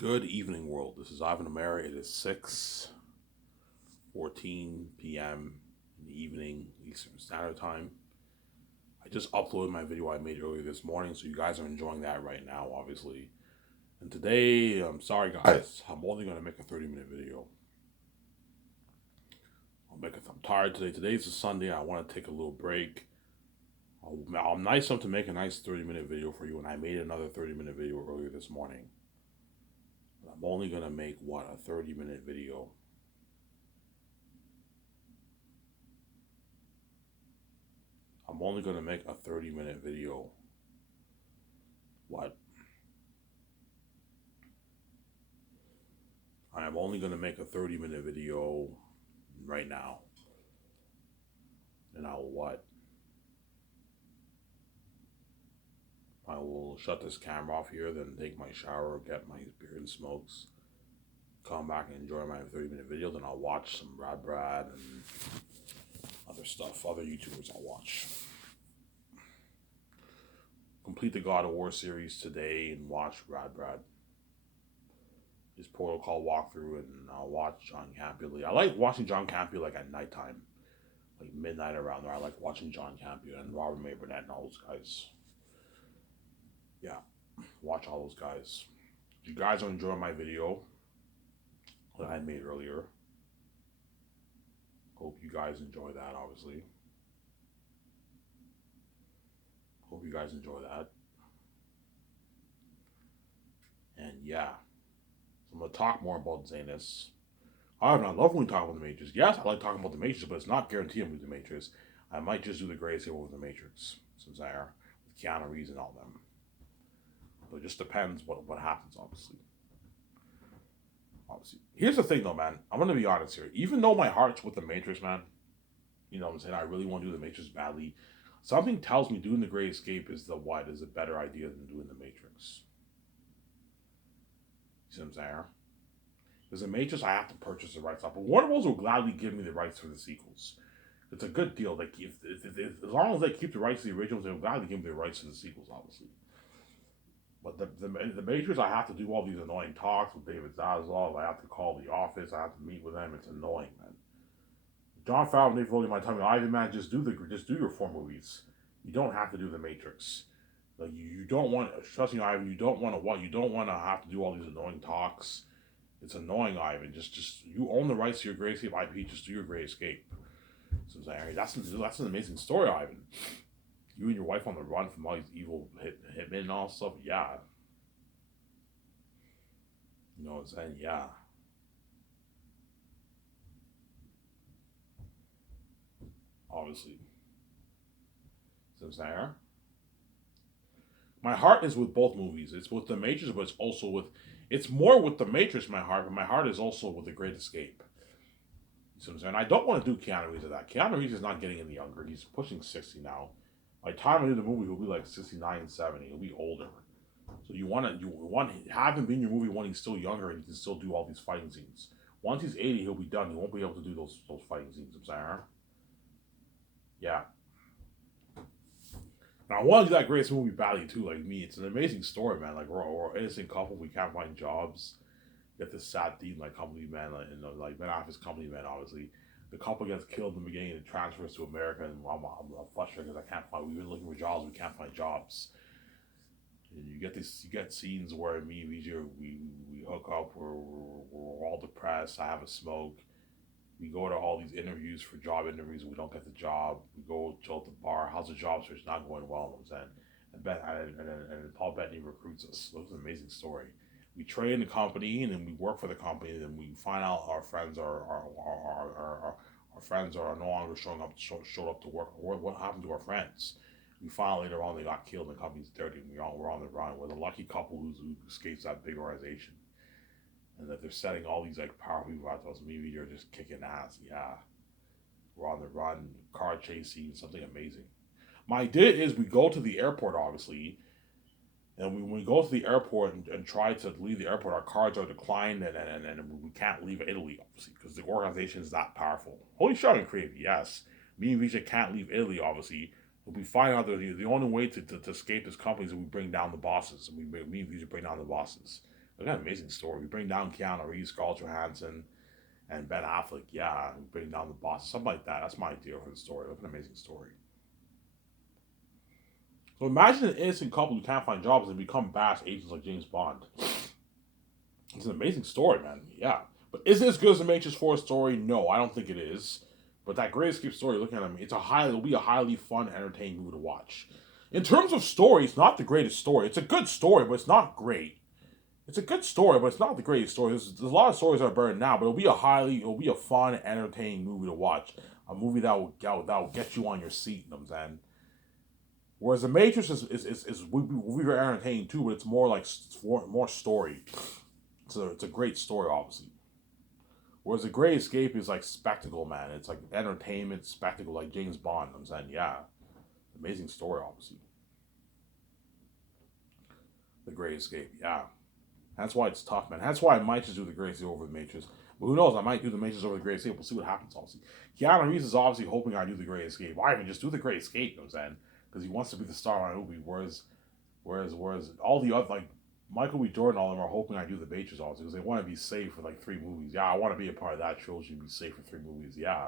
Good evening, world. This is Ivan Amara. It is 6:14 p.m. in the evening, Eastern Standard Time. I just uploaded my video I made earlier this morning, so you guys are enjoying that right now, obviously. And today, I'm sorry, guys, I'm only going to make a 30-minute video. I'm tired today. Today's a Sunday. I want to take a little break. I'm nice enough to make a nice 30-minute video for you, and I made another 30-minute video earlier this morning. I'm only going to make, a 30-minute video. I'm only going to make a 30-minute video. What? I am only going to make a 30-minute video right now. And I will what? I will shut this camera off here, then take my shower, get my beer and smokes, come back and enjoy my 30-minute video. Then I'll watch some Brad and other stuff, other YouTubers I'll watch. Complete the God of War series today and watch Brad. His protocol walkthrough, and I'll watch John Campea. I like watching John Campea like at nighttime, like midnight around there. I like watching John Campea and Robert May Burnett and all those guys. Yeah, watch all those guys. If you guys are enjoying my video that I made earlier, hope you guys enjoy that, obviously. Hope you guys enjoy that. And yeah, so I'm going to talk more about Zanus. I love when we talk about the Matrix. Yes, I like talking about the Matrix, but it's not guaranteed I'm going to do the Matrix. I might just do the greatest hero with the Matrix, since I are with Keanu Reeves and all them. But it just depends what happens, obviously. Here's the thing, though, man. I'm going to be honest here. Even though my heart's with the Matrix, man, you know what I'm saying? I really want to do the Matrix badly. Something tells me doing the Great Escape is a better idea than doing the Matrix. You see what I'm saying? Because the Matrix, I have to purchase the rights up. But Warner Bros. Will gladly give me the rights for the sequels. It's a good deal. Like as long as they keep the rights to the originals, they'll gladly give me the rights to the sequels, obviously. But the Matrix, I have to do all these annoying talks with David Zaslav. I have to call the office. I have to meet with them. It's annoying, man. Jon Favreau and Dave Filoni might tell me, Ivan, man, just do your 4 movies. You don't have to do the Matrix. Like you don't want, trust me, Ivan. You don't want to have to do all these annoying talks. It's annoying, Ivan. Just you own the rights to your Great Escape IP. Just do your Great Escape. So that's an amazing story, Ivan. You and your wife on the run from all these evil hitmen and all that stuff. Yeah. You know what I'm saying? Yeah. Obviously. See what I'm saying? My heart is with both movies. It's with the Matrix, but it's more with the Matrix, my heart, but my heart is also with the Great Escape. You see what I'm saying? I don't want to do Keanu Reeves of that. Keanu Reeves is not getting any younger. He's pushing 60 now. By the time I do the movie, he'll be like 69, 70. He'll be older. So you want have him be in your movie when he's still younger and he can still do all these fighting scenes. Once he's 80, he'll be done. He won't be able to do those fighting scenes. I'm saying, yeah. Now I want to do that greatest movie badly too. Like me, it's an amazing story, man. Like we're an innocent couple, we can't find jobs. Get this sad theme, like company man, like Ben Affleck's company man. Obviously, the couple gets killed in the beginning and transfers to America, and I'm frustrated because I can't find. We've been looking for jobs, we can't find jobs. And you get scenes where me and VJ we hook up, we're all depressed. I have a smoke. We go to all these interviews for job interviews. We don't get the job. We go chill at the bar. How's the job search? Not going well. I'm saying, and Paul Bettany recruits us. It was an amazing story. We train the company, and then we work for the company, and then we find out our friends are no longer showed up to work. What happened to our friends? We find out later on they got killed. And the company's dirty. And we're on the run. We're the lucky couple who escapes that big organization. And that they're setting all these like powerful people out to us. Maybe you're just kicking ass. Yeah, we're on the run, car chasing, something amazing. My idea is we go to the airport, obviously, and when we go to the airport and try to leave the airport, our cards are declined, and we can't leave Italy, obviously, because the organization is that powerful. Holy shit, and creative, yes. Me and Vijay can't leave Italy, obviously. But we find out that the only way to escape this company is that we bring down the bosses. And me and Vijay bring down the bosses. Look at an amazing story. We bring down Keanu Reeves, Scarlett Johansson, and Ben Affleck. Yeah, we bring down the boss, something like that. That's my idea for the story. Look at an amazing story. So imagine an innocent couple who can't find jobs and become badass agents like James Bond. It's an amazing story, man. Yeah. But is it as good as the Matrix 4 story? No, I don't think it is. But that Great Escape story, looking at them, it'll be a highly fun, entertaining movie to watch. In terms of story, it's not the greatest story. It's a good story, but it's not great. It's a good story, but it's not the greatest story. There's a lot of stories that are better now, but it'll be a fun, entertaining movie to watch. A movie that will get you on your seat, you know what I'm saying? Whereas the Matrix will be very entertaining too, but it's more like more story. It's a great story, obviously. Whereas the Great Escape is like spectacle, man. It's like entertainment spectacle, like James Bond. I'm saying, yeah, amazing story, obviously. The Great Escape, yeah. That's why it's tough, man. That's why I might just do the Great Escape over the Matrix. But who knows? I might do the Matrix over the Great Escape. We'll see what happens, obviously. Keanu Reeves is obviously hoping I do the Great Escape. Why even just do the Great Escape? You know what I'm saying? Because he wants to be the star of my movie. Whereas all the other, like Michael B. Jordan, all of them are hoping I do the Matrix also because they want to be safe for like 3 movies. Yeah, I want to be a part of that trilogy and be safe for 3 movies. Yeah,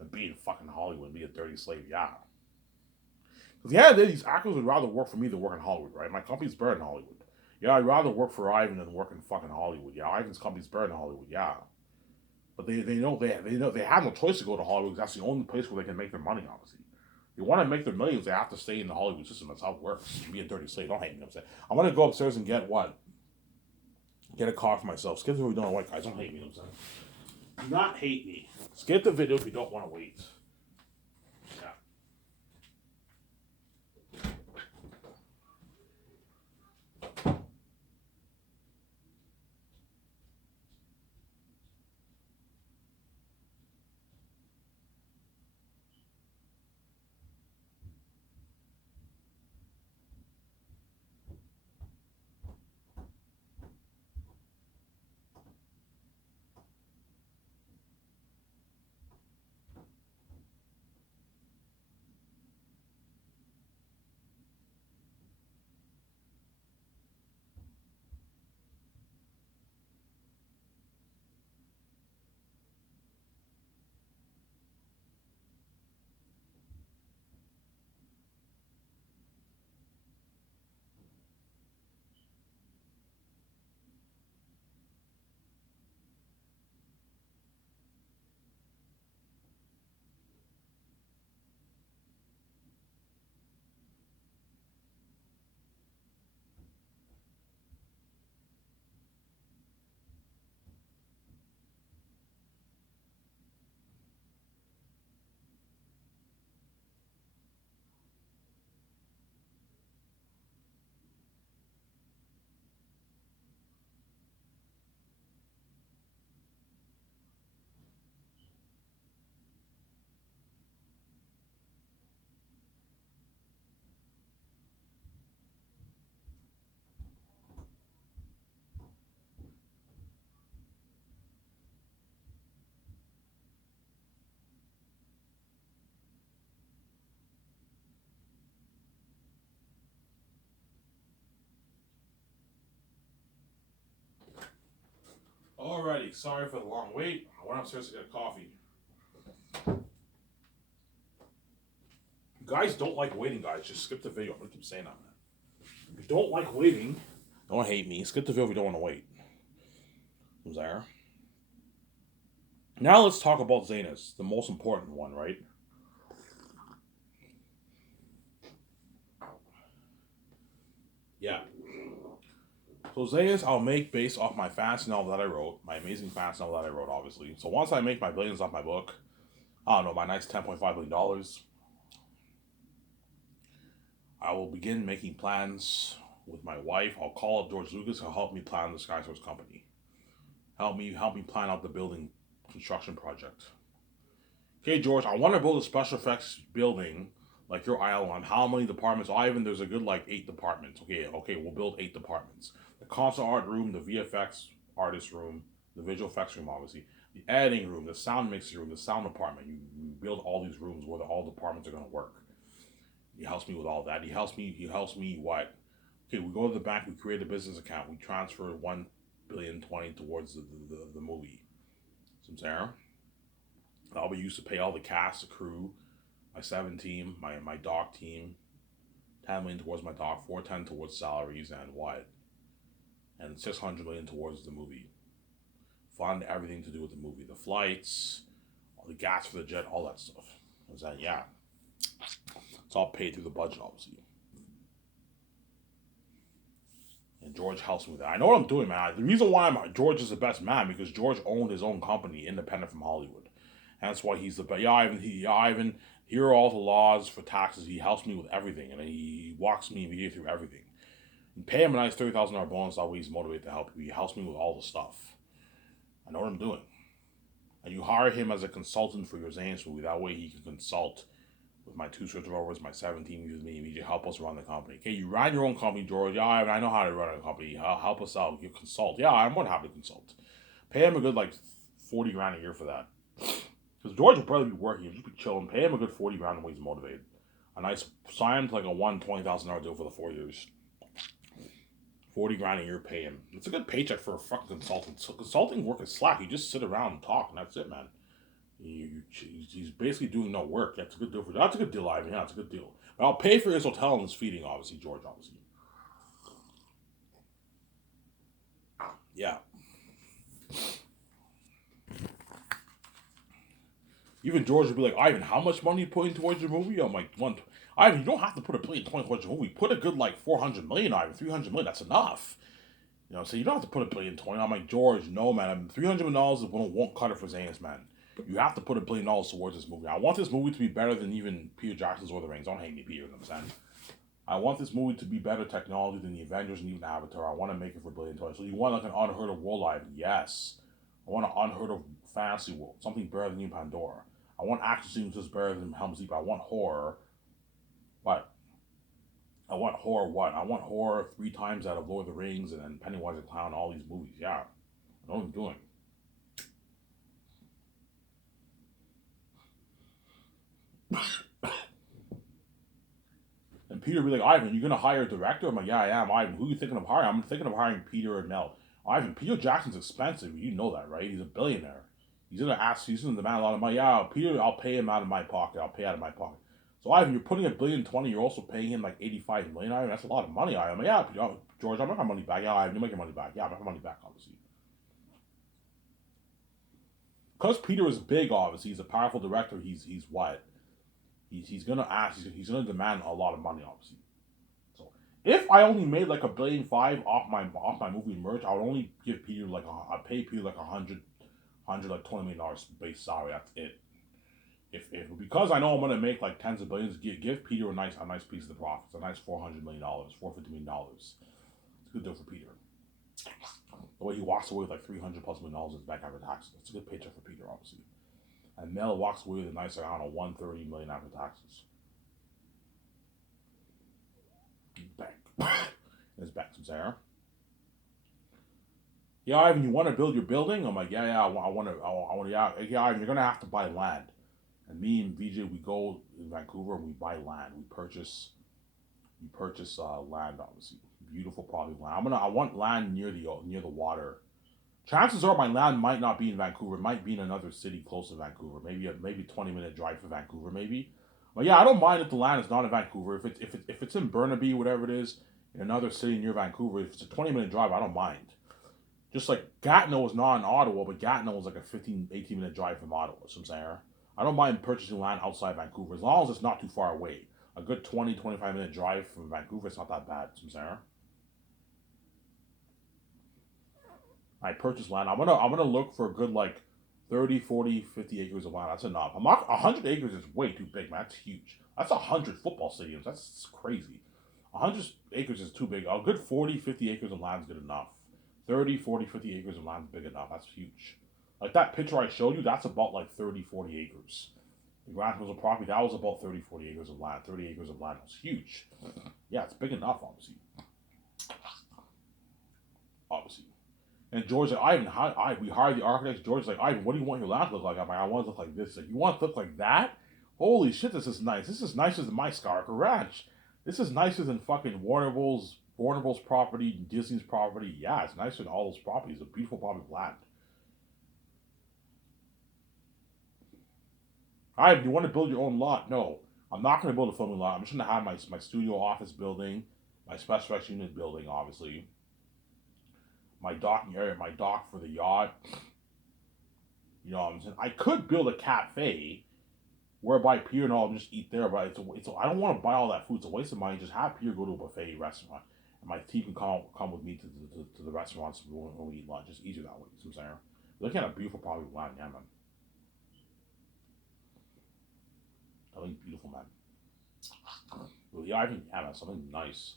and be in fucking Hollywood, be a dirty slave. Yeah. Because yeah, these actors would rather work for me than work in Hollywood, right? My company's better in Hollywood. Yeah, I'd rather work for Ivan than work in fucking Hollywood. Yeah, Ivan's company's better in Hollywood. Yeah, but they have no choice to go to Hollywood because that's the only place where they can make their money. Obviously, they want to make their millions. They have to stay in the Hollywood system. That's how it works. Be a dirty slave. Don't hate me. You know what I'm saying I'm gonna go upstairs and get what? Get a car for myself. Skip the video if you don't want, guys. Don't hate me. You know what I'm saying? Do not hate me. Skip the video if you don't want to wait. Yeah. Alrighty, sorry for the long wait. I went upstairs to get coffee. You guys don't like waiting, guys. Just skip the video. I'm gonna keep saying that, man. If you don't like waiting, don't hate me. Skip the video if you don't want to wait. Who's there? Now let's talk about Zanus, the most important one, right? Yeah. So Zanus, I'll make based off my fantasy novel that I wrote, my amazing fantasy novel that I wrote, obviously. So once I make my billions off my book, I don't know, my nice $10.5 billion, I will begin making plans with my wife. I'll call up George Lucas. He'll help me plan the SkySource company. Help me plan out the building construction project. Okay, George, I want to build a special effects building like your IL1. How many departments? Ivan, there's a good like 8 departments. Okay, we'll build 8 departments. The concept art room, the VFX artist room, the visual effects room, obviously, the editing room, the sound mixing room, the sound department. You build all these rooms where all departments are going to work. He helps me with all that. He helps me what? Okay, we go to the bank, we create a business account, we transfer 1,020,000,000 towards the movie. Some Sarah. That'll be used to pay all the cast, the crew, my 7 team, my doc team, 10 million towards my doc, 410 towards salaries and what? And 600 million towards the movie. Fund everything to do with the movie. The flights, all the gas for the jet, all that stuff. Is that yeah. It's all paid through the budget, obviously. And George helps me with that. I know what I'm doing, man. The reason why George is the best man because George owned his own company, independent from Hollywood. And that's why he's the best. Yeah, Ivan, here are all the laws for taxes. He helps me with everything, and he walks me immediately through everything. You pay him a nice $30,000 bonus. That way he's motivated to help you. He helps me with all the stuff. I know what I'm doing. And you hire him as a consultant for your Zane's movie. That way he can consult with my 2 switch rovers, my 17 with me, and you help us run the company. Okay, you run your own company, George. Yeah, I know how to run a company. Help us out. You consult. Yeah, I'm more than happy to consult. Pay him a good like 40 grand a year for that. Because George will probably be working. He'll just be chilling. Pay him a good 40 grand when he's motivated. A nice sign to like a $120,000 deal for the 4 years. 40 grand a year, pay him. It's a good paycheck for a fucking consultant. So consulting work is slack. You just sit around and talk, and that's it, man. He's basically doing no work. That's a good deal for. That's a good deal, Ivan. Yeah, it's a good deal. But I'll pay for his hotel and his feeding, obviously, George. Obviously, yeah. Even George would be like, Ivan, how much money are you putting towards your movie? I'm like, Ivan, you don't have to put $1,020,000,000 towards your movie. Put a good like 400 million, Ivan, 300 million. That's enough. So you don't have to put $1,020,000,000. I'm like, George, no, man. $300 million won't cut it for Zane's, man. You have to put $1,000,000,000 towards this movie. I want this movie to be better than even Peter Jackson's Lord of the Rings. Don't hate me, Peter. You know what I'm saying? I want this movie to be better technology than the Avengers and even Avatar. I want to make it for $1,000,000,000. So you want like an unheard of world, Ivan? Yes. I want an unheard of fantasy world. Something better than even Pandora. I want action scenes just better than Helm's Deep. I want horror. But I want horror what? I want horror 3 times out of Lord of the Rings and then Pennywise the Clown, all these movies. Yeah. I know what I'm doing. And Peter would be like, Ivan, you gonna hire a director? I'm like, yeah, I am. Ivan, who are you thinking of hiring? I'm thinking of hiring Peter and Mel. Ivan, Peter Jackson's expensive. You know that, right? He's a billionaire. He's gonna demand a lot of money. Yeah, Peter, I'll pay him out of my pocket. I'll pay out of my pocket. So Ivan, you're putting $1,020,000,000. You're also paying him like 85 million. Ivan, that's a lot of money. Ivan, like, yeah, George, I'm making my money back. Yeah, Ivan, you're making money back. Yeah, I'm making money back, obviously. Because Peter is big, obviously, he's a powerful director. He's what? He's gonna ask. He's gonna demand a lot of money, obviously. So if I only made like $1,500,000 off my movie merch, I would only give Peter like I'd pay Peter like 100 like $20 million base salary. That's it. If because I know I'm gonna make like tens of billions, give Peter a nice piece of the profits, a nice $400 million, $450 million. It's a good deal for Peter. The way he walks away with like $300+ million in his bank after taxes, it's a good paycheck for Peter, obviously. And Mel walks away with a nice, I don't know, 130 million after taxes. Bank. In his bank, Sarah. Yeah, Ivan, you want to build your building? I'm like, yeah, I want to, yeah, Ivan, you're gonna have to buy land. And me and VJ, we go in Vancouver and we buy land. We purchase land, obviously, beautiful quality land. I want land near the water. Chances are my land might not be in Vancouver. It might be in another city close to Vancouver. Maybe 20-minute drive from Vancouver, maybe. But yeah, I don't mind if the land is not in Vancouver. If it's in Burnaby, whatever it is, in another city near Vancouver, if it's a 20-minute drive, I don't mind. Just like Gatineau is not in Ottawa, but Gatineau is like a 18-minute drive from Ottawa. So I'm saying, I don't mind purchasing land outside Vancouver as long as it's not too far away. A good 20-25-minute drive from Vancouver, it's not that bad. So I'm saying. I purchase land. I'm gonna look for a good like 30, 40, 50 acres of land. That's enough. I'm not 100 acres is way too big, man. That's huge. That's 100 football stadiums. That's crazy. 100 acres is too big. A good 40, 50 acres of land is good enough. 30, 40, 50 acres of land is big enough. That's huge. Like that picture I showed you, that's about like 30, 40 acres. The Grand Hills of property, that was about 30, 40 acres of land. 30 acres of land was huge. Yeah, it's big enough, obviously. Obviously. And George's like, Ivan, we hired the architects. George's like, Ivan, what do you want your land to look like? I'm like, I want it to look like this. Like, you want it to look like that? Holy shit, this is nice. This is nicer than my Scarker Ranch. This is nicer than fucking Warner Bros. Warner Bros. Property, Disney's property. Yeah, it's nicer than all those properties. A beautiful property of land. All right, you want to build your own lot? No, I'm not going to build a filming lot. I'm just going to have my studio office building, my special effects unit building, obviously, my docking area, my dock for the yacht. You know what I'm saying? I could build a cafe whereby Peter and all just eat there, but I don't want to buy all that food. It's a waste of money. Just have Peter go to a buffet restaurant, and my team can come with me to the restaurants when we eat lunch. It's easier that way. You know what I'm saying? Looking at a beautiful property of land, yeah, man. I think beautiful, man. Well, yeah, I think yeah, man, something nice.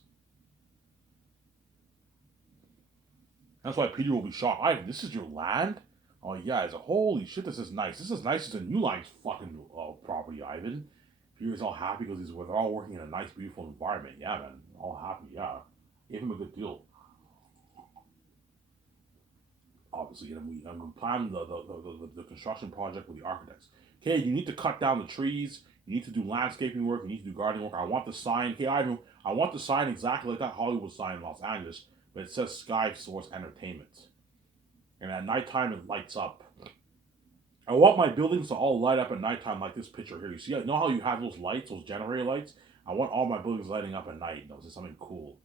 That's why Peter will be shocked. Ivan, this is your land? Oh yeah, it's a holy shit. This is nice. This is nicer than New Line's fucking property, Ivan. Peter's all happy because they're all working in a nice, beautiful environment. Yeah, man, all happy. Yeah, gave him a good deal. Obviously, and we planned the construction project with the architects. Okay, you need to cut down the trees. You need to do landscaping work. You need to do gardening work. I want the sign. Okay, Ivan, I want the sign exactly like that Hollywood sign in Los Angeles, but it says Sky Source Entertainment, and at nighttime it lights up. I want my buildings to all light up at nighttime like this picture here. You see, you know how you have those lights, those generator lights? I want all my buildings lighting up at night. You know, it's something cool.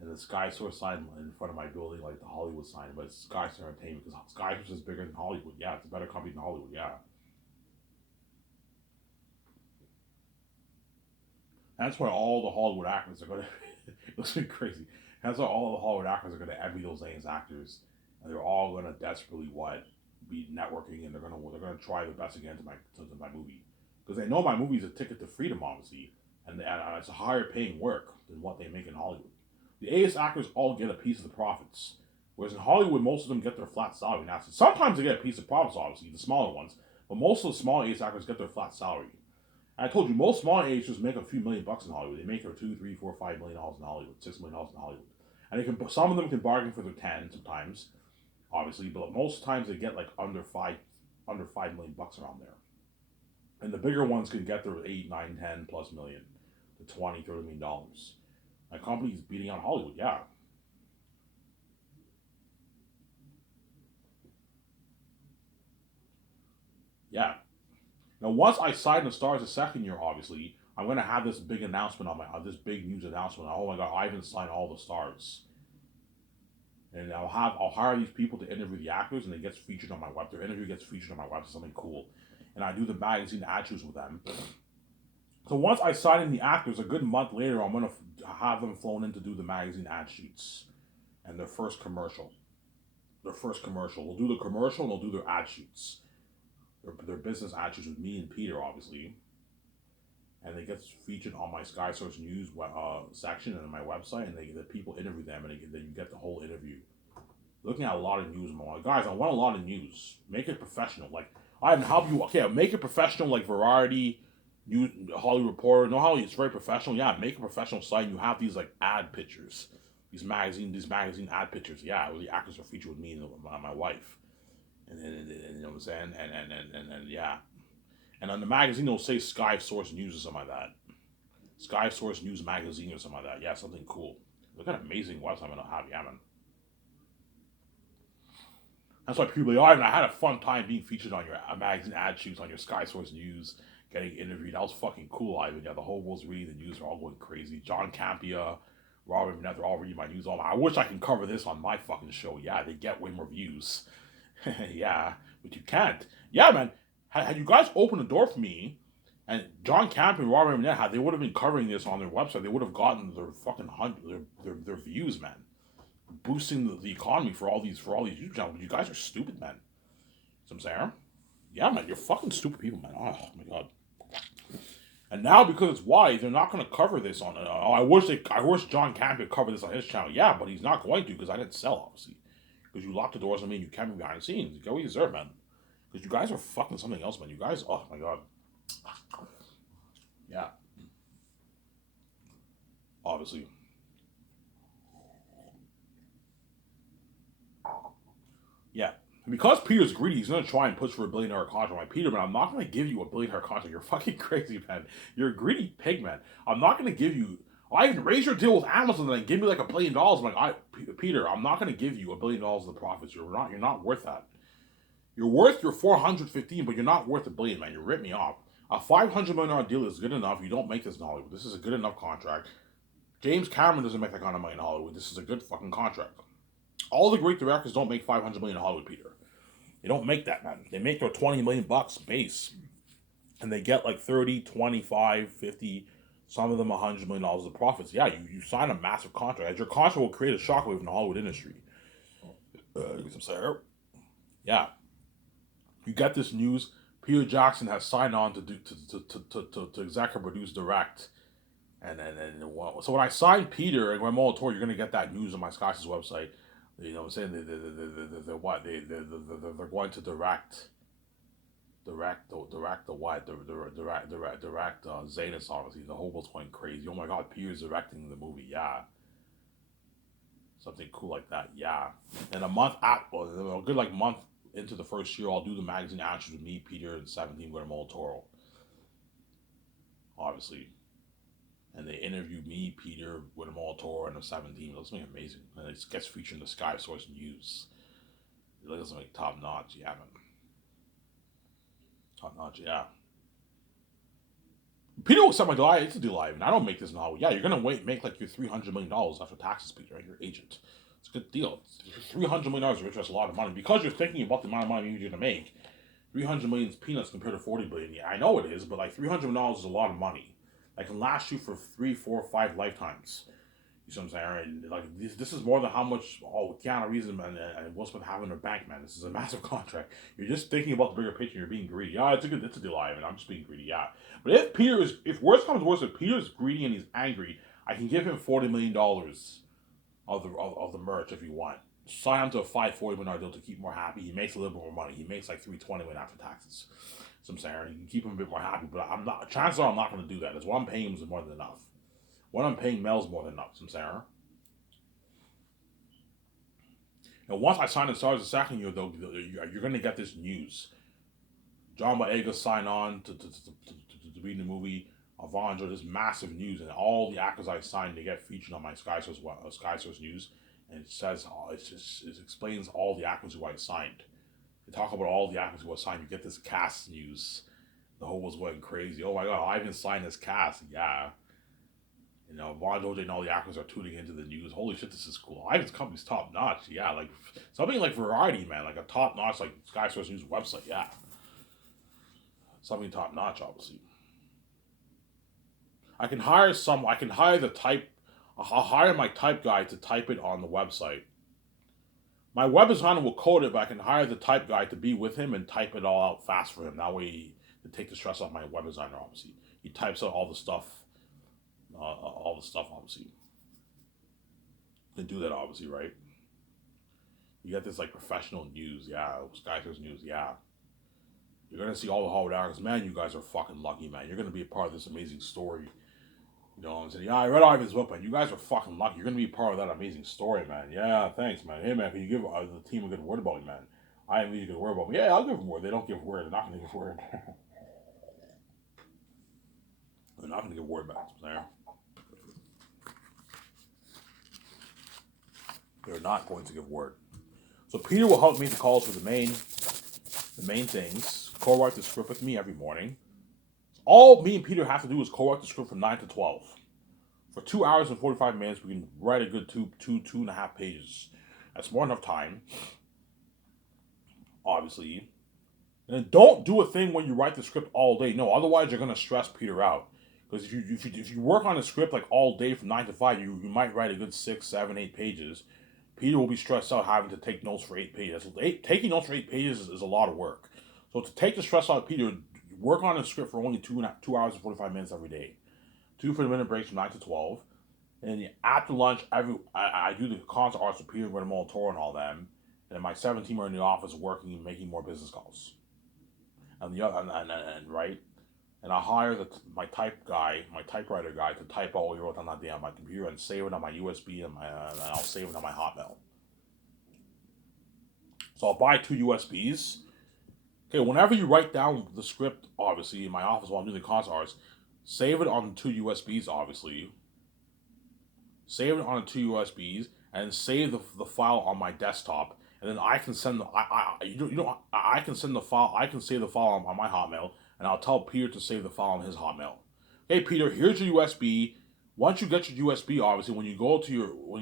And the Sky Source sign in front of my building, like the Hollywood sign, but it's Sky Source Entertainment because Sky Source is bigger than Hollywood. Yeah, it's a better company than Hollywood. Yeah, that's why all the Hollywood actors are gonna. It looks like crazy. That's why all the Hollywood actors are gonna envy those names actors, and they're all gonna desperately what be networking, and they're gonna try their best again to my movie because they know my movie is a ticket to freedom, obviously, and it's a higher paying work than what they make in Hollywood. The A-list actors all get a piece of the profits, whereas in Hollywood most of them get their flat salary. Now sometimes they get a piece of profits, obviously the smaller ones, but most of the small A-list actors get their flat salary. I told you most small agents make a few million bucks in Hollywood. They make their $2, $3, $4, $5 million in Hollywood, $6 million in Hollywood, and they can. Some of them can bargain for their 10 sometimes, obviously, but most times they get like under 5 million bucks around there. And the bigger ones can get their 8, 9, 10 plus million, to 20, $30 million. My company's beating out Hollywood. Yeah, yeah. Now once I sign the stars the second year, obviously, I'm gonna have this big announcement on my this big news announcement. Oh my god, Ivan signed all the stars. And I'll hire these people to interview the actors, and it gets featured on my web. Their interview gets featured on my website, something cool, and I do the magazine ad shoots with them. So once I sign in the actors, a good month later, I'm gonna have them flown in to do the magazine ad shoots and their first commercial. Their first commercial. They'll do the commercial and they'll do their ad shoots. Their business ad shoots with me and Peter, obviously, and it gets featured on my Sky Source News section and on my website, and the people interview them, and then you get the whole interview. Looking at a lot of news, I'm like, guys, I want a lot of news. Make it professional. Like I can help you. Okay, make it professional, like Variety, New Hollywood Reporter. Know how it's very professional. Yeah, make a professional site. And you have these like ad pictures, these magazine ad pictures. Yeah, where the actors are featured with me and my wife, and you know what I'm saying, and yeah, and on the magazine it'll say Sky Source News or something like that. Sky Source News Magazine or something like that. Yeah, something cool. Look at an amazing website I'm gonna have. Yeah, man. That's why people are like, oh, I had a fun time being featured on your magazine ad shoots on your Sky Source News, getting interviewed. That was fucking cool, Ivan. Yeah, the whole world's reading the news. They're all going crazy. John Campia, Robert Burnett, they're all reading my news. All I wish I can cover this on my fucking show. Yeah, they get way more views. Yeah, but you can't. Yeah, man. Had you guys opened the door for me, and John Campia and Robert Burnett, had they would have been covering this on their website, they would have gotten their fucking their views, man, boosting the economy for all these YouTube channels. You guys are stupid, man. So I'm saying, yeah, man, you're fucking stupid people, man. Oh my god. And now because it's wide, they're not going to cover this on. I wish John Campbell covered this on his channel. Yeah, but he's not going to because I didn't sell, obviously. Because you locked the doors on me and you kept me behind the scenes. You get what you deserve, man. Because you guys are fucking something else, man. You guys, oh my god. Yeah, obviously. Yeah. And because Peter's greedy, he's gonna try and push for a billionaire contract. I'm like, Peter, man, I'm not gonna give you a billionaire contract. You're fucking crazy, man. You're a greedy pig, man. I'm not gonna give you I even raise your deal with Amazon and give me like $1 billion. I'm like, Peter, I'm not going to give you $1 billion of the profits. You're not worth that. You're worth your 415, but you're not worth $1 billion, man. You rip me off. A $500 million deal is good enough. You don't make this in Hollywood. This is a good enough contract. James Cameron doesn't make that kind of money in Hollywood. This is a good fucking contract. All the great directors don't make $500 million in Hollywood, Peter. They don't make that, man. They make their $20 million base. And they get like 30, 25, 50, some of them $100 million of profits. Yeah, you sign a massive contract. As your contract will create a shockwave in the Hollywood industry. Yeah. You get this news. Peter Jackson has signed on to executive produce direct. So when I signed Peter and Guillermo del Toro, you're gonna get that news on my Scott's website. You know what I'm saying? They're going to direct Zanus, obviously. The whole world's going crazy. Oh my god, Peter's directing the movie, yeah. Something cool like that, yeah. And a good like month into the first year, I'll do the magazine action with me, Peter, and 17 Guillermo del Toro. Obviously. And they interview me, Peter, Guillermo del Toro, and the 17. It's something amazing. And it gets featured in the Sky Source News. It looks like top notch, yeah, man. Top notch, yeah. Peter will set my July. It's a July, and I don't make this in Hollywood. Yeah, you're gonna make like your $300 million after taxes, Peter, right? Your agent. It's a good deal. $300 million is a lot of money because you're thinking about the amount of money you're gonna make. 300 million is peanuts compared to 40 billion. Yeah, I know it is, but like $300 million is a lot of money. That can last you for 3, 4, 5 lifetimes. You see what I'm saying? And like this is more than how much Keanu Reeves and Will Smith have in their bank, man. This is a massive contract. You're just thinking about the bigger picture. You're being greedy. Yeah, it's a deal. I mean, I'm just being greedy. Yeah, but if worse comes worse, if Peter's greedy and he's angry, I can give him $40 million of the merch if you want. Sign him to a $540 million deal to keep him more happy. He makes a little bit more money. He makes like $320 million after taxes. So I'm saying you can keep him a bit more happy, but I'm not. Chances are I'm not going to do that. That's what I'm paying him is more than enough. What I'm paying Mel's more than enough. So I'm saying. And once I sign the Stars the second year, though, you're going to get this news. John Boyega signed on to be in the movie. Avandra, this massive news, and all the actors I signed, they get featured on my Sky Source News, and it says it explains all the actors who I signed. They talk about all the actors who I signed. You get this cast news. The whole was going crazy. Oh my god, I even signed this cast. Yeah. You know, Von Doja and all the actors are tuning into the news. Holy shit, this is cool. Ivan's company's top notch. Yeah, like something like Variety, man, like a top notch like Sky Source News website. Yeah, something top notch, obviously. I can hire the type. I'll hire my type guy to type it on the website. My web designer will code it, but I can hire the type guy to be with him and type it all out fast for him. That way, to take the stress off my web designer. Obviously, he types out all the stuff. Obviously. You can do that, obviously, right? You get this like professional news, yeah. Sky Source News, yeah. You're gonna see all the Hollywood actors. Man, you guys are fucking lucky, man. You're gonna be a part of this amazing story. You know what I'm saying? Yeah, I read Ivan's book, man. You guys are fucking lucky. You're gonna be part of that amazing story, man. Yeah, thanks, man. Hey, man, can you give the team a good word about me, man? I need a good word about me. Yeah, I'll give them word. They don't give word. They're not gonna give word. They're not gonna give word back. There. They're not going to give word. So Peter will help me to calls for the main things. Co-write the script with me every morning. All me and Peter have to do is co-write the script from 9 to 12. For 2 hours and 45 minutes, we can write a good two and a half pages. That's more than enough time. Obviously. And then don't do a thing when you write the script all day. No, otherwise you're gonna stress Peter out. Because if you work on a script like all day from 9 to 5, you might write a good 6, 7, 8 pages. Peter will be stressed out having to take notes for 8 pages. Taking notes for 8 pages is a lot of work. So to take the stress out of Peter, work on a script for only 2 hours and 45 minutes every day. 2 minute breaks from 9 to 12. And after lunch, I do the concert arts with Peter, Guillermo del Toro, and all them. And my 17 are in the office working and making more business calls. And right? And I hire my typewriter guy to type all we wrote on that day on my computer and save it on my USB and I'll save it on my Hotmail. So I'll buy 2 USBs. Okay, whenever you write down the script, obviously, in my office while I'm doing the concert arts, save it on 2 USBs, obviously. save it on 2 USBs, and save the file on my desktop. And then I can send the I can send the file. I can save the file on my Hotmail, and I'll tell Peter to save the file on his Hotmail. Hey Peter, here's your USB. Once you get your USB, obviously, when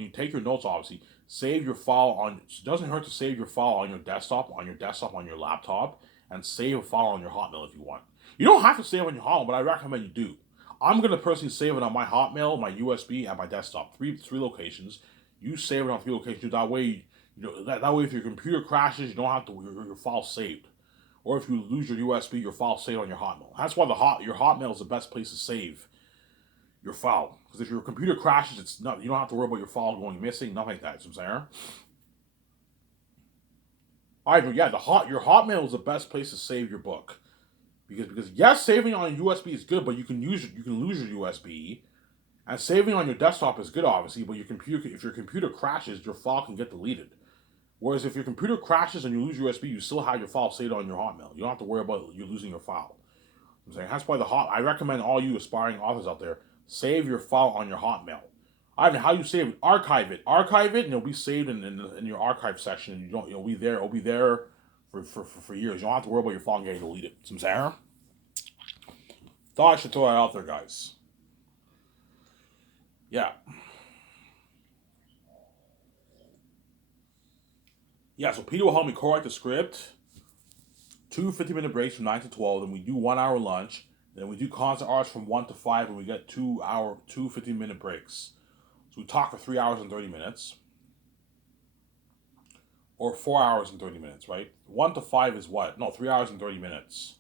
you take your notes, obviously, save your file on. It doesn't hurt to save your file on your desktop, on your laptop, and save a file on your Hotmail if you want. You don't have to save on your Hotmail, but I recommend you do. I'm gonna personally save it on my Hotmail, my USB, and my desktop. Three locations. You save it on 3 locations. That way, that way, if your computer crashes, you don't have to your file saved. Or if you lose your USB, your file saved on your Hotmail. That's why your Hotmail is the best place to save your file. Because if your computer crashes, it's not you don't have to worry about your file going missing, nothing like that. You know what I'm saying? Alright, but yeah, your Hotmail is the best place to save your book. Because yes, saving on a USB is good, but you can lose your USB. And saving on your desktop is good, obviously, but if your computer crashes, your file can get deleted. Whereas if your computer crashes and you lose USB, you still have your file saved on your Hotmail. You don't have to worry about you losing your file. I'm saying that's why I recommend all you aspiring authors out there, save your file on your Hotmail. Ivan, how you save it? Archive it, and it'll be saved in your archive section. And it'll be there for years. You don't have to worry about your file getting deleted. Some Sarah. Thought I should throw that out there, guys. Yeah. Yeah, so Peter will help me co-write the script. 2 50-minute breaks from 9 to 12. Then we do 1 hour lunch. Then we do concept arts from 1 to 5, and we get 2 50-minute breaks. So we talk for 3 hours and 30 minutes. Or 4 hours and 30 minutes, right? 1 to 5 is what? No, 3 hours and 30 minutes.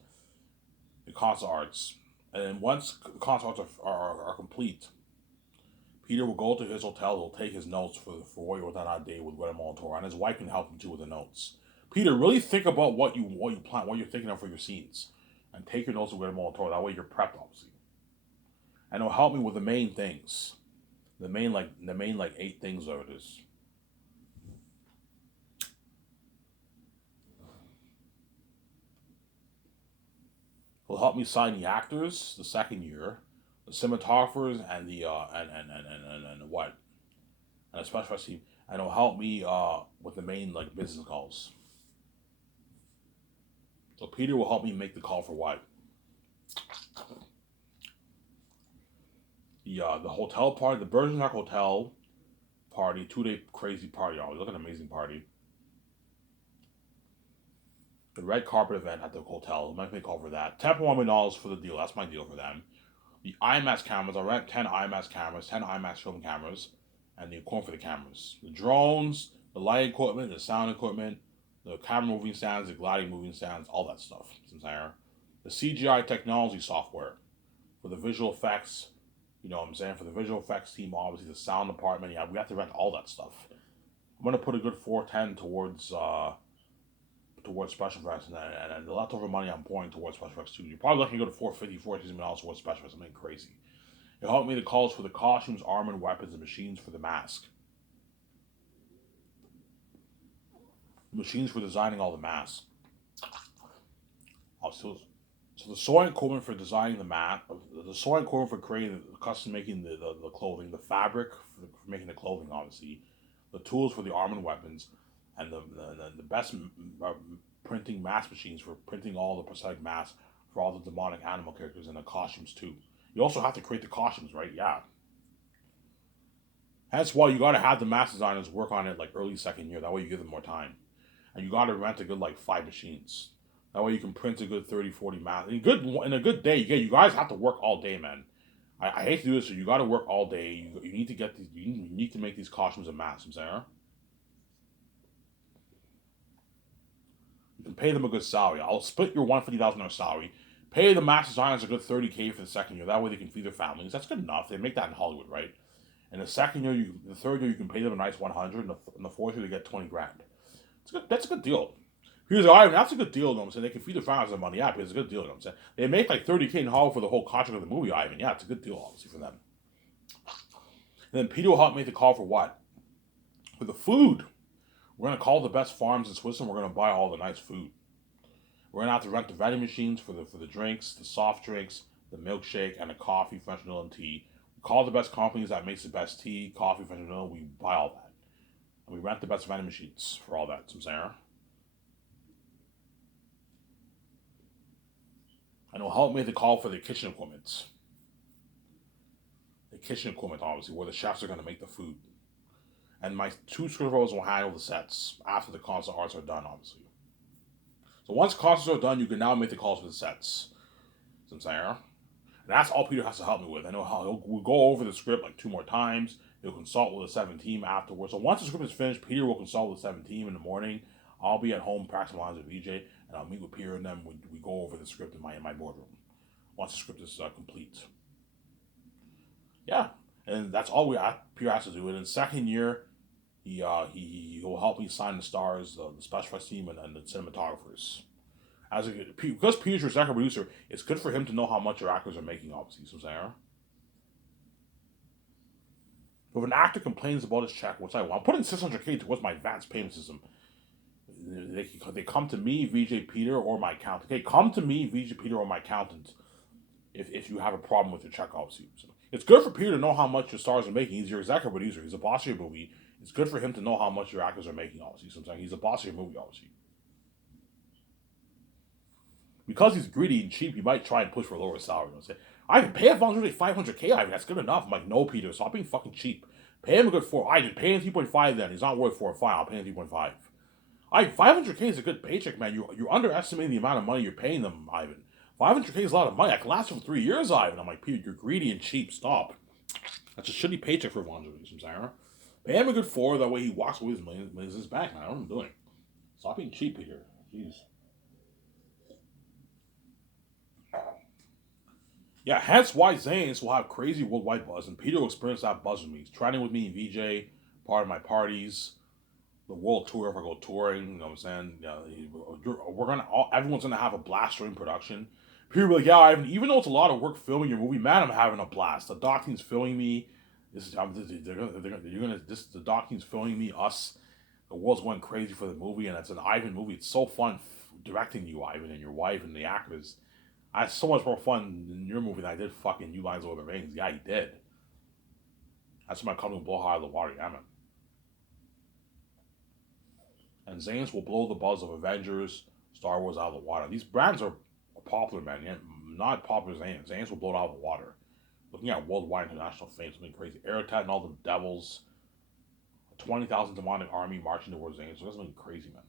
The concept arts. And then once the concept arts are complete, Peter will go to his hotel. He'll take his notes for what he wrote that day with Guillermo del Toro, and his wife can help him too with the notes. Peter, really think about what you plan, what you're thinking of for your scenes, and take your notes with Guillermo del Toro. That way you're prepped, obviously. And it'll help me with the main things, the main 8 things of it is. He'll help me sign the actors the second year, the cinematographers, and the and what, and a special effects team, and it'll help me with the main business calls. So Peter will help me make the call for what? The hotel party, the Bergerac Hotel party, 2-day crazy party. Oh, look at an amazing party. The red carpet event at the hotel. Might make call for that. $10.1 million for the deal. That's my deal for them. The IMAX cameras. I rent 10 IMAX cameras, 10 IMAX film cameras, and the equipment for the cameras. The drones, the lighting equipment, the sound equipment, the camera moving stands, the gliding moving stands, all that stuff. The CGI technology software for the visual effects. You know what I'm saying? For the visual effects team, obviously the sound department. Yeah, we have to rent all that stuff. I'm gonna put a good 410 towards special effects, and the leftover money I'm pouring towards special effects too. You're probably looking to go to $450, $460 million towards special effects. Something crazy. It helped me the calls for the costumes, armor, weapons, and machines for the mask. Machines for designing all the masks. So the sewing equipment for designing the mask, the sewing equipment for creating, custom making the clothing, the fabric for making the clothing, obviously, the tools for the armor and weapons, and the best printing mask machines for printing all the prosthetic masks for all the demonic animal characters and the costumes too. You also have to create the costumes, right? Yeah. Hence why you gotta have the mask designers work on it early second year. That way you give them more time. And you gotta rent a good 5 machines. That way you can print a good 30, 40 masks. In a good day, you guys have to work all day, man. I hate to do this, so you gotta work all day. You need to get these. You need to make these costumes and masks. I'm saying. You can pay them a good salary. I'll split your $150,000 salary. Pay the mask designers a good $30K for the second year. That way they can feed their families. That's good enough. They make that in Hollywood, right? And the third year you can pay them a nice 100, and the fourth year they get 20 grand. That's a good deal. Here's that's a good deal, though. I'm saying they can feed their families the money. Yeah, but it's a good deal. I'm saying they make $30K in Hollywood for the whole contract of the movie. Ivan, yeah, it's a good deal, obviously, for them. And then Peter will help make the call for what? For the food. We're gonna call the best farms in Switzerland. We're gonna buy all the nice food. We're gonna have to rent the vending machines for the drinks, the soft drinks, the milkshake, and the coffee, French vanilla and tea. call the best companies that makes the best tea, coffee, vanilla. We buy all that. And we rent the best vending machines for all that. Some Sarah. And it'll help me to call for the kitchen equipment. The kitchen equipment, obviously, where the chefs are going to make the food. And my two scribbles will handle the sets after the concert arts are done, obviously. So once concerts are done, you can now make the calls for the sets. Some Sarah. And that's all Peter has to help me with. I know how we'll go over the script like 2 more times. He'll consult with the 7 team afterwards. So once the script is finished, Peter will consult with the 7 team in the morning. I'll be at home practicing lines with VJ, and I'll meet with Peter, and then we go over the script in my boardroom. Once the script is complete. Yeah, and that's all Peter has to do. And in the second year, he will help me sign the stars, the special effects team, and the cinematographers. Because Peter's your executive producer, it's good for him to know how much your actors are making, obviously. So, Sarah. If an actor complains about his check, which I'm putting $600K towards my advanced payment system. They come to me, VJ Peter, or my accountant. Okay, come to me, VJ Peter, or my accountant if you have a problem with your check, obviously. So it's good for Peter to know how much your stars are making. He's your executive producer. He's a boss of your movie. It's good for him to know how much your actors are making, obviously. Sometimes he's a boss of your movie, obviously. Because he's greedy and cheap, he might try and push for a lower salary. You know, say, I can pay Von 500K, Ivan. That's good enough. I'm like, no, Peter, stop being fucking cheap. Pay him a good 4. I can pay him 3.5 then. He's not worth 4 or 5. I'll pay him 3.5. 500K is a good paycheck, man. You're underestimating the amount of money you're paying them, Ivan. 500K is a lot of money. I can last for 3 years, Ivan. I'm like, Peter, you're greedy and cheap. Stop. That's a shitty paycheck for Von from Sarah. Pay him a good 4. That way he walks away with his millions in his bank, man. I don't know what I'm doing. Stop being cheap, Peter. Jeez. Yeah, hence why Zanes will have crazy worldwide buzz, and Peter will experience that buzz with me. He's training with me in VJ, part of my parties, the world tour if I go touring. You know what I'm saying? Yeah, everyone's gonna have a blast during production. Peter will be like, yeah, Ivan, even though it's a lot of work filming your movie, man, I'm having a blast. The doc team's filming me. The doc team's filming me. Us, the world's going crazy for the movie, and it's an Ivan movie. It's so fun directing you, Ivan, and your wife and the actors. I had so much more fun in your movie than I did fucking You Lines Over the Rings. Yeah, he did. That's my company will blow out of the water, yeah, man. And Zanes will blow the buzz of Avengers, Star Wars out of the water. These brands are popular, man. Yeah, not popular Zanes. Zanes will blow it out of the water. Looking at worldwide international fame, something crazy. Airtat and all the devils. 20,000 demonic army marching towards Zanes. So that's something crazy, man.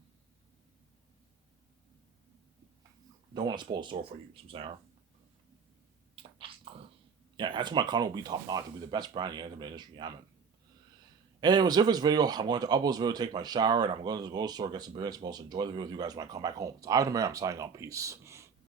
Don't want to spoil the story for you, Sarah. Yeah, that's why my content will be top notch. It'll be the best brand in the anime industry, yeah, man. Anyways, if this video, I'm going to upload this video, take my shower, and I'm going to go to the store, get some beers, and enjoy the video with you guys when I come back home. It's Ivan Amir, I'm signing out. Peace.